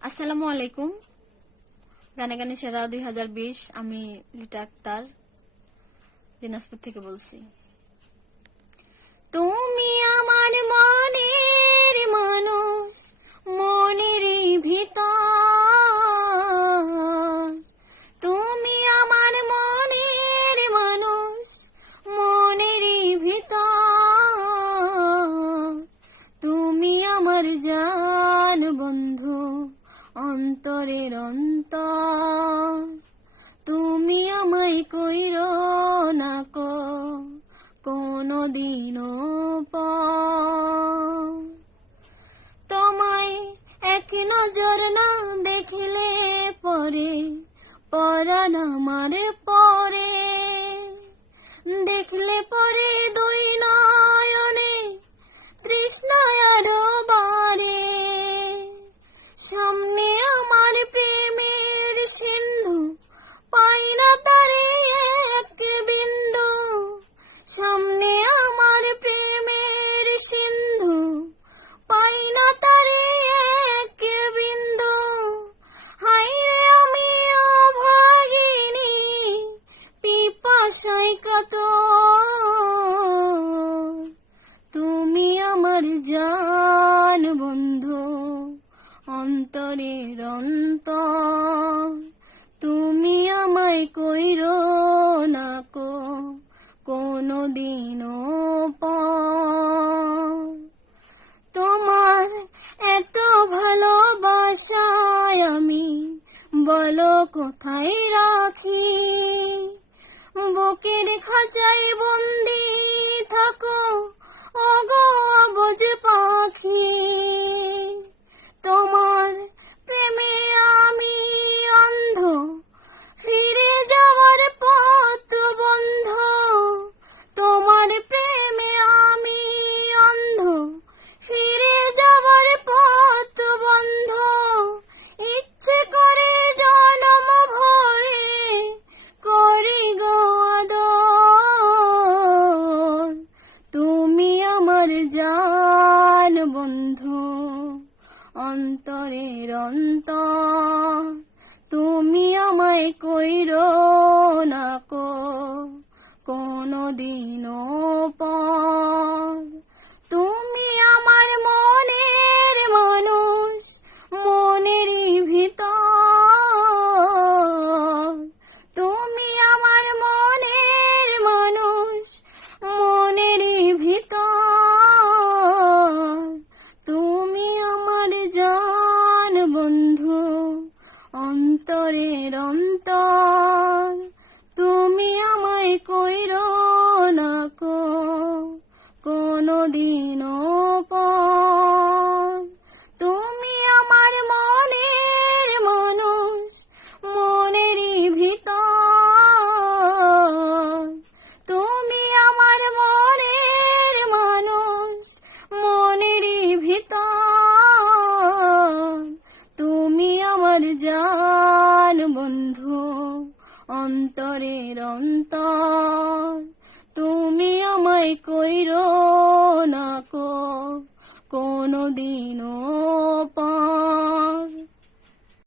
আসসালামু আলাইকুম। গানে গানে সেরা 2020, আমি লিটা আক্তার দিনাজপুর থেকে বলছি। তুমি আমার মনের মানুষ, মনের ভিতর। তুমি আমার মনের মানুষ, মনের ভিতর। তুমি আমার জান বন্ধু, অন্তরের অন্তর। তুমি আমায় কইরো না কোনদিনও পর। তোমায় এক নজর না দেখলে পরে পরাণ আমার পরে। দেখলে পরে দুই নয়নে তৃষ্ণায় আরো বাড়ে। সামনে আমার প্রেমের সিন্ধু, পাই না তারে এক বিন্দু। সামনে আমার প্রেমের সিন্ধু, পাই না তারে এক বিন্দু। হায়রে আমি অভাগিনী, পিপাসায় কাতর। তুমি আমার জান বন্ধু, অন্তরের অন্তর। তুমি আমায় কইরো না কোনদিনও পর। তোমার এত ভালোবাসায় আমি বলো কোথায় রাখি। বুকের খাঁচায় বন্দি থাকো ওগো অবুঝ পাখি। তোমার প্রেমে আমি অন্ধ, ফিরে যাওয়ার পথ বন্ধ। তোমার প্রেমে আমি অন্ধ, ফিরে যাওয়ার পথ বন্ধ। ইচ্ছে করে জনম ভরে করি গো আদর। তুমি আমার জান বন্ধু, অন্তরের অন্তর। তুমি আমায় কইরো না কোনদিনও পর। তুমি আমার মনের মানুষ, মনের ভিতর। তুমি আমার মনের মানুষ, মনের ভিতর। তুমি আমার জান বন্ধু, অন্তরের অন্তর। তুমি আমায় কইরো না কোনদিনও পর। তুমি আমার মনের মানুষ, মনের ভিতর। তুমি আমার মনের মানুষ, মনের ভিতর। তুমি আমার জান বন্ধু, অন্তরের অন্তর। তুমি আমায় কইরো না কোনদিনও পর।